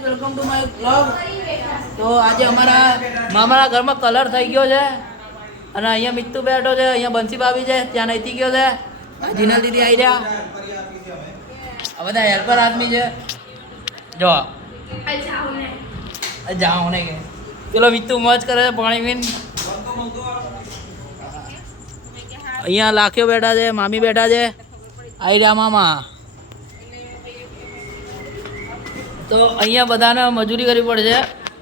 Welcome to my blog. તો આજે અમારા મામાના ઘરમાં કલર થઈ ગયો છે અને અહીંયા મિત્તુ બેઠો છે, અહીંયા બંસી ભાભી છે, ત્યાં નૈતી ગયો છે, જીનલ દીદી આવી રહ્યા, આ બધા હેલ્પર આદમી છે. જો જાઓ ને કે પેલો મિત્તુ મોજ કરે છે પાણી પીને. અહીંયા લાખ્યો બેઠા છે, મામી બેઠા છે, આવી રહ્યા મામા. તો અહીંયા બધાને મજૂરી કરવી પડશે.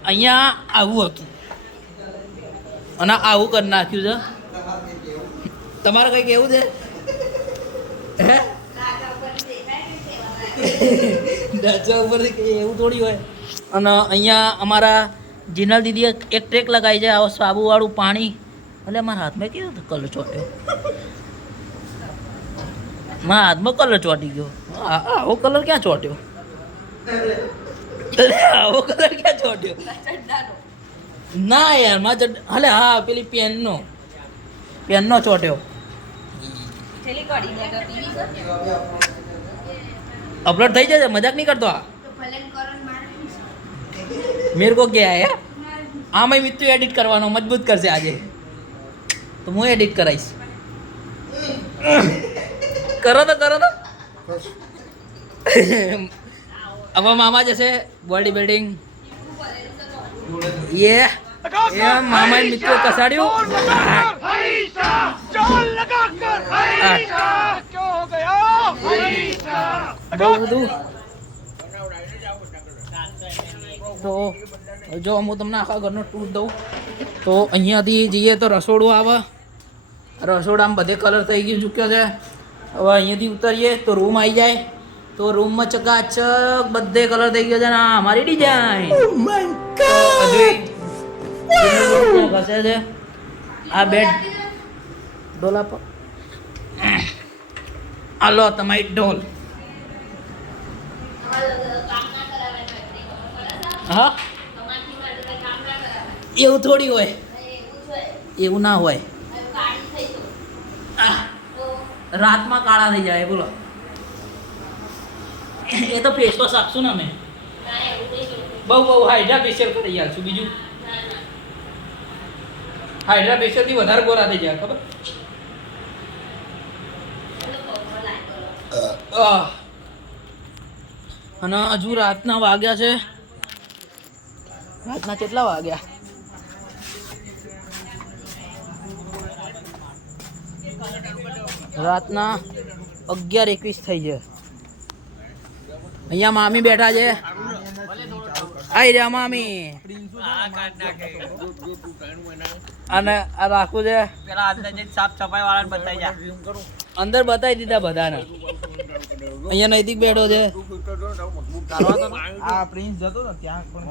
અહીંયા આવું હતું અને આવું કરી નાખ્યું છે. તમારે કંઈક એવું છે હે ડાચા ઉપર એવું થોડી હોય. અને અહીંયા અમારા જીનલ દીદીએ એક ટ્રેક લગાવી છે, આવો સાબુવાળું પાણી. એટલે મારા હાથમાં કેવો કલર ચોટ્યો, મારા હાથમાં કલર ચોંટી ગયો. આવો કલર ક્યાં ચોટ્યો? આવો કલર ક્યાં ચોટ્યો? ના યાર માં હલે હા પેલી પેનનો ચોટ્યો. અપલોડ થઈ જશે, મજાક નહીં કરતો. આ મેરે કો क्या है આમાં મિત્તુ એડિટ કરવાનો મજબૂત કરશે આજે, તો હું એડિટ કરાવીશ. કરો તો अब मामा जैसे बॉडी बिल्डिंग ये मामा मित्र कसाड़ियों तो जो હું તમને આખા ઘરનો ટૂર દઉં તો અહીંયાથી જઈએ તો રસોડું આવે. રસોડામાં બધે કલર થઈ ગયું ચૂક્યો છે. હવે અહીંયાથી ઉતરીએ તો રૂમ આવી જાય. તો રૂમમાં ચકાચક બધે કલર થઈ ગયો છે ને અમારી ડિઝાઇન ઘસે છે. આ બેડ ડોલા પર હાલો તમારી ઢોલ. હા એવું થોડી હોય, એવું ના હોય. રાતમાં કાળા થઈ જાય. બોલો એ તો ફેસ વોશ આપશું ને અમે. બહુ હાઇડ્રા ફેશિયલ કરી આલશું. બીજું હાઇડ્રા ફેશિયલથી વધારે ગોરા થઈ જાય ખબર. અને હજુ રાતના વાગ્યા છે, રાતના કેટલા વાગ્યા? રાતના 11:21 થઈ છે. અહીંયા મામી બેઠા છે. આઈ રહ્યા મામી. અને આ રાખવું છે પેલા સાફ સફાઈ વાળાને બતાવી જા. અંદર બતાવી દીધા બધાને. અહીંયા નૈતિક બેઠો છે. આ પ્રિન્સ જતો ને ત્યાં પણ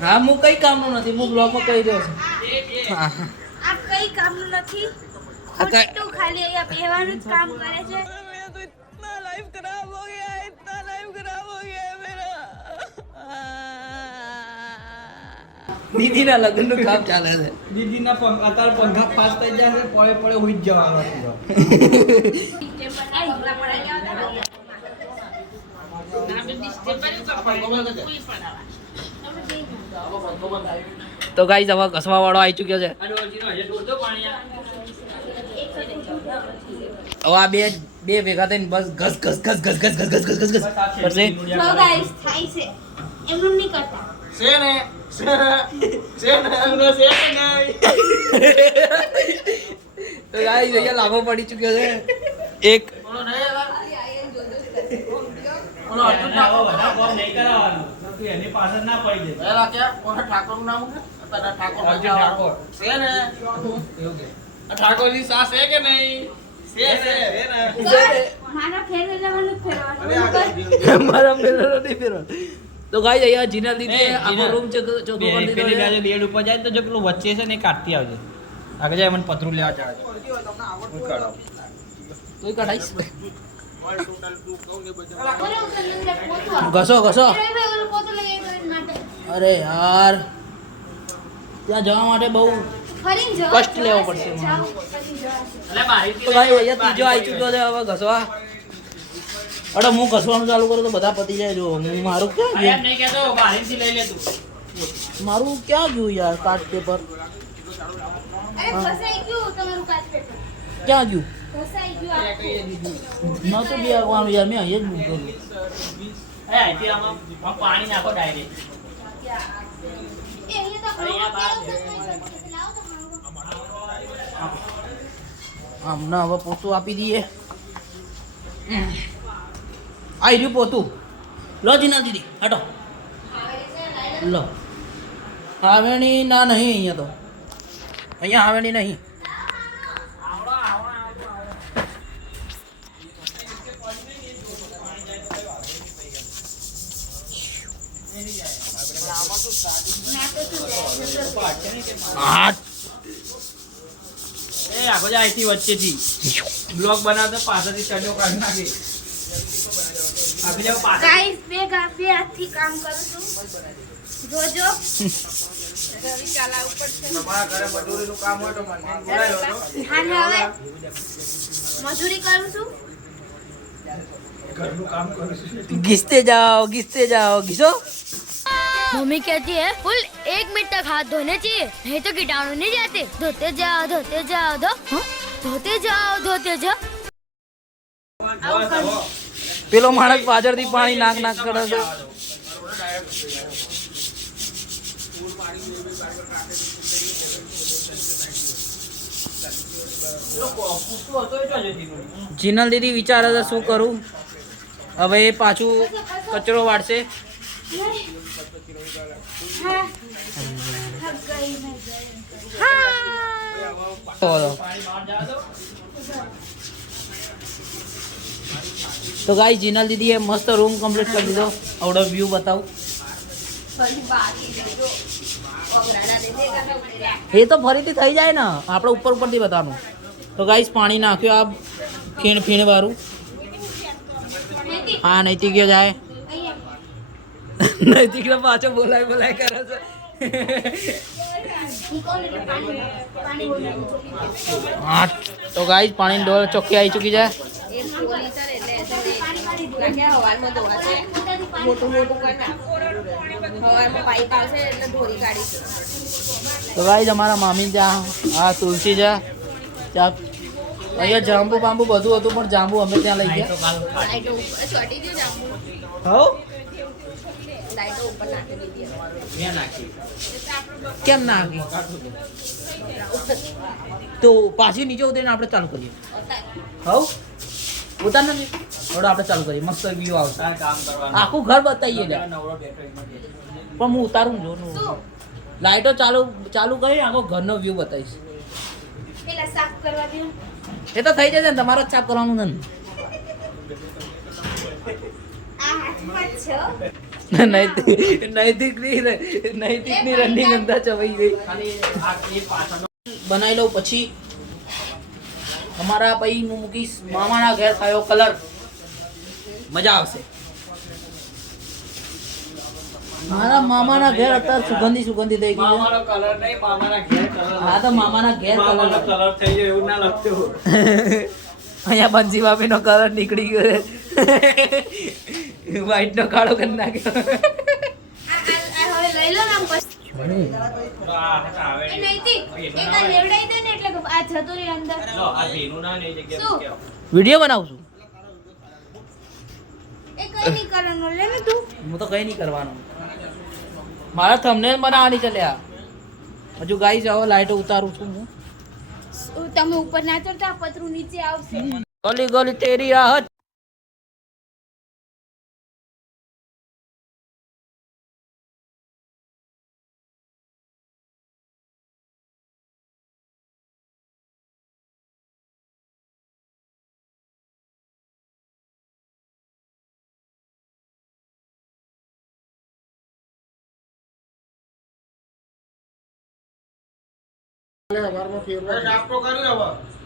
હા હું કઈ કામનું નથી. હું બ્લોગમાં કહી રહ્યો છું. આ કઈ કામનું નથી. खाली यहाँ बेवानुज काम करे छे. मेरा तो इतना लाइफ खराब हो गया, इतना लाइफ खराब हो गया मेरा. दीदी ना लग्न નું કામ ચાલે છે. દીદી ના અત્યારે પંખા પાસ થઈ જાય છે, પડે હુઈ જ જવાનો તો ગાઈસ હવે ઘસવા વાળો આવી ચૂક્યો છે. હવે આ બે ભેગા થઈને બસ ઘસ કરશે. નો ગાઈસ થાય છે એમનું નહીં કરતા છે ને એમનો છે નહીં. તો ગાઈસ અહીંયા લાભો પડી ચૂક્યો છે. એક ઓલો અર્જુન ના બધા કોમ નહીં કરાવવાનું તો એની પાછળ ના પડી દે. એલા કે કોના ઠાકોર નું નામ છે? તારા ઠાકોર અર્જુન ઠાકોર છે ને એવું કે ઠાકોરની સાસ છે કે નહીં? તો ગાઈસ અહીંયા જીનલ દીદી આખો રૂમ ચોખ્ખો કરી દીધો છે. બેડ ઉપર જાય તો જો પેલું વચ્ચે છે ને કાઢતી આવજે. આગળ જાય મને પતરું લેવા જાય તોય કઢાઈશ. ઘસો અરે યાર ત્યાં જવા માટે બહુ કષ્ટ લેવો પડશે. તો ભાઈ અહીંયા ત્રીજો આવી ચૂક્યો છે હવે ઘસવા. અરે હું ઘસવાનું ચાલુ કરું તો બધા પતી જાય. જો હું મારું ક્યાં એમ નહીં કહેતો બહારથી લઈ લે તું. ગયું? મારું ક્યાં ગયું યાર કાર્ડ પેપર? ક્યાં ગયું? નહોતું બી આવવાનું યાર, મેં અહીંયા જ મૂકેલું. અહીંથી આમાં પાણી નાખો ડાયરેક્ટ. આમને હવે પોતું આપી દઈએ. આવી રહ્યું પોતું. લો જીના દીદી હટો. લો હાવેણી ના નહીં અહીંયા તો. અહીંયા હાવેણી નહીં. એ આખો જાય અહીંથી વચ્ચેથી બ્લોક બનાવતો પાછળથી ચડ્યો કાઢી નાખી. આખો જાવ પાછળ. ગાઈસ બે હાથથી કામ કરું છું. જોજો રવિ ચાલા ઉપર છે. તમારા ઘરે મજૂરીનું કામ હોય તો મને બોલાયો તો. હા ને હવે મજૂરી કરું છું. ઘરનું કામ કરું છું. घिसते जाओ घिसो. मम्मी कहती है फुल 1 मिनट तक हाथ धोने चाहिए, नहीं तो कीटाणु नहीं जाते. धोते जाओ धोते जाओ. પેલો માણસ પાછળથી પાણી નાક કરે છે. જીનલ દીદી વિચારે છે શું કરું. હવે એ પાછું કચરો વાળશે. તો ગાઈસ જીનલ દીદીએ મસ્ત રૂમ કમ્પ્લીટ કરી દીધો. આવડો વ્યૂ બતાવું. એ તો ફરીથી થઈ જાય ને, આપણે ઉપર ઉપરથી બતાવવાનું. તો ગાઈસ પાણી નાખ્યો આ ફીણ વાળું. હા નૈતિક જાય. નૈતિક પાછો બોલાય કરે છે. તો ગાઈસ પાણી ડોલ ચોખ્ખી આવી ચૂકી છે. તો ગાઈસ અમારા મામી જા આ તુલસી જા ચા. અહીંયા જાંબુ બાંબુ બધું હતું પણ જાંબુ અમે ત્યાં લઈ ગયા. કેમ ના નાખી? તો પાછી નીચે ઉતરીને આપણે ચાલુ કરીએ. ઉતાર નથી થોડો આપણે ચાલુ કરીએ. મસ્ત વ્યૂ આવશે. આખું ઘર બતાવીએ પણ હું ઉતારું જો લાઈટો ચાલુ કરી આખો ઘરનો વ્યૂ બતાવીશ. પેલા સાફ કરવા દે. એ તો થઈ જશે ને, તમારે જ સાફ કરવાનું છે ને. આ હાથમાં છે. નૈતિકની રનિંગ અંદર ચવાઈ ગઈ. બનાવી લઉં પછી અમારા પછી હું મૂકીશ મામાના ઘેર થયો કલર. મજા આવશે. મારા મામાના ઘેર અત્યારે સુગંધી થઈ ગઈ. મામાનો કલર નહીં, મામાના ઘેર કલર. હા તો મામાના ઘેર મામાનો કલર થઈ ગયો એવું ના લાગતું. અહીંયા બંસી ભાભી નો કલર નીકળી ગયો. વ્હાઈટ નો કાળો કરી નાખ્યો. હવે લઈ લો ને પછી એ નૈતિક એક આ લેવડાઈ દે ને એટલે આ જતો રે અંદર. શું વિડીયો બનાવું છું. એ કઈ નહીં કરવાનું લે ને તું. હું તો કઈ નહીં કરવાનું. મારા થંબનેલ બનાવવાની ચાલ્યા. હજુ ગાઈસ આવો લાઈટો ઉતારું છું હું. તમે ઉપર ના ચડતા પતરું નીચે આવશે. ગલી ગલી તેરી રાહત.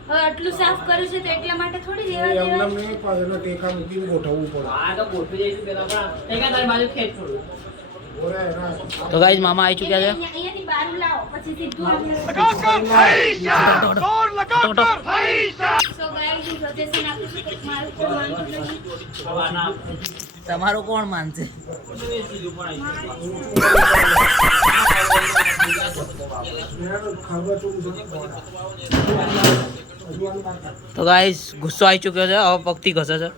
હવે આટલું સાફ કર્યું છે તો એટલા માટે થોડી રેવા દેવા. હા તો ગોઠવી જઈશું પેલા પણ તારી બાજુ ખેંચ થોડું. તો ગાઈઝ મામા આવી ચૂક્યા છે. અહીંયાથી બારું લાવો પછી સીધું આપણે સો ગાઈસ હું સજેશન આપું છું કે મારું કોઈ માનતું નથી. તમારો કોણ માનશે? તો ગાઈસ ગુસ્સો આવી ચૂક્યો છે, હવે પગથી ઘસે છે.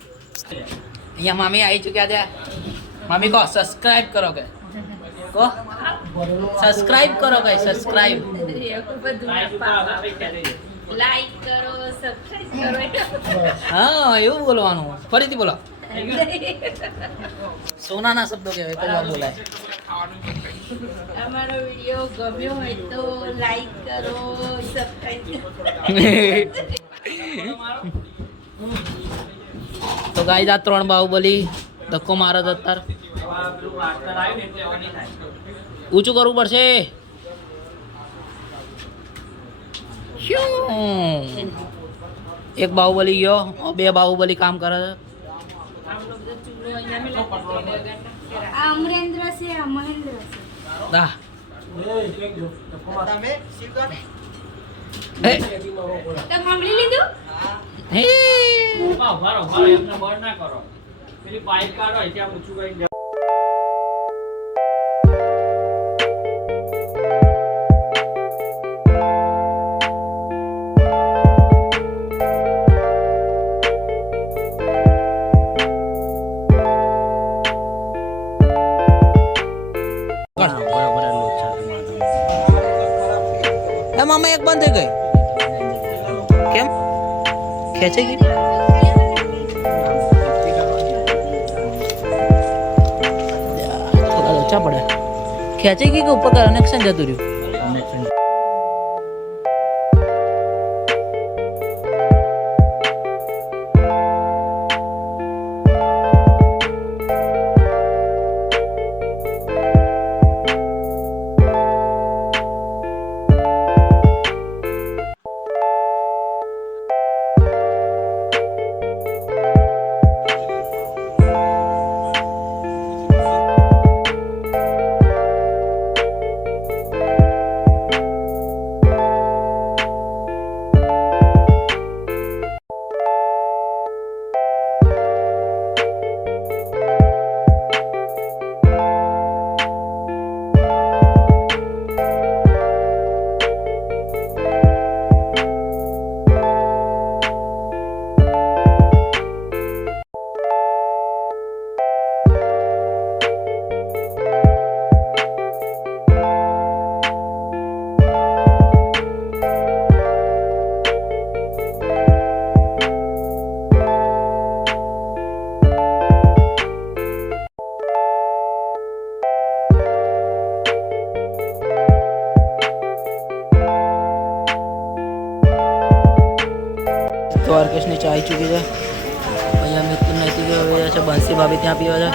અહીંયા મામી આવી ચૂક્યા છે. મામી કહો સબસ્ક્રાઇબ કરો કે કહો સબસ્ક્રાઇબ કરો કઈ સબસ્ક્રાઇબ. લાઈક કરો સબસ્ક્રાઇબ કરો. હા એવું બોલવાનું. ફરીથી બોલો. સોનાના શબ્દો કહેવાય, કઈ વાર બોલાય. અમારો વિડિયો ગમ્યો હોય તો લાઈક કરો સબસ્ક્રાઇબ તો ગાઈસ આ 3 બાહુબલી ધક્કો મારે છે અત્યારે. ઊંચું કરવું પડશે. શું એક બાહુબલી ગયો, 2 બાહુબલી કામ કરે છે. આ અમરેન્દ્ર છે આ મહેન્દ્ર છે. દા હે તો સાંભળી લીધું. હે એમને બળ ના કરો. પેલી પાઇપ કાઢો ત્યાં ઊંચું કરી એ મામા એક બંધ થઈ ગઈ. કેમ ખેંચાઈ ગઈ? ઓછા પડે. ખેંચાઈ ગઈ કે ઉપર કનેક્શન જતું રહ્યું? તો ઓર્કેસ્ટ્રની ચા આવી ચૂકી છે. અહીંયા મિત્ર નથી ગયો છે, બંસી ભાભી ત્યાં પીવા છે.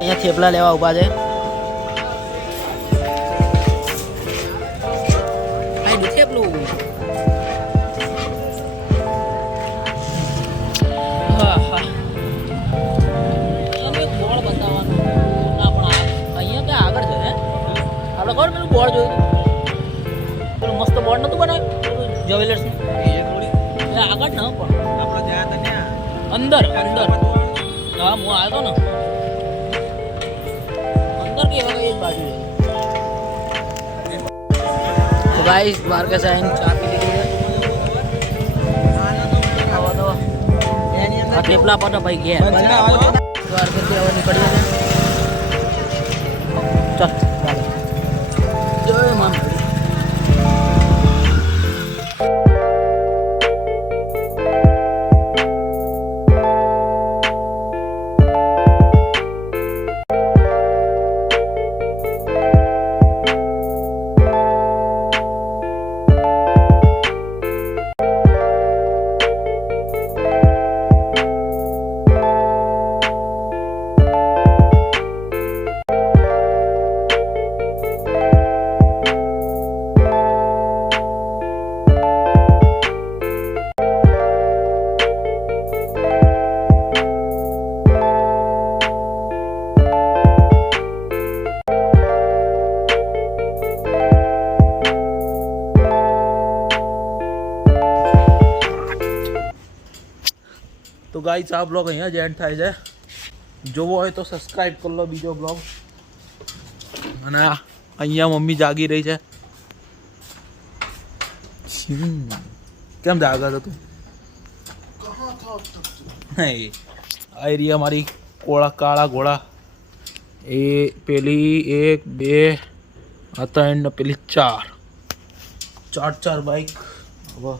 અહીંયા થેપલા લેવા ઊભા છે. થેપલું હા હા બોર્ડ બતાવવાનું ના પણ અહીંયા ક્યાં આગળ છે હે આપણે ખબર પેલું બોર્ડ જોયું પેલું મસ્ત બોર્ડ નતું બનાવ્યું જ્વેલર્સ એ આગળ ન પણ અંદર અંદર હા હું આવ્યો ને અંદર કેવા એ જ બાજુ તો ગાઈસ દ્વારકા સાઈન ચા પી લીધી છે. થેપલા પર ભાઈ ગયા દ્વારકાથી હવે નીકળીએ છે. ચાલ જય મામ. તો ગાઈસ આ બ્લોગ અહીંયા જ એન્ડ થાય છે. જોવો હોય તો સબસ્ક્રાઈબ કરી લો બીજો બ્લોગ. અને અહીંયા મમ્મી જાગી રહી છે. કેમ જાગે છે તું? નહીં આ એરિયા મારી કાળા ઘોડા એ પેલી 1 2 3 ને પેલી 4 બાઈક. હવે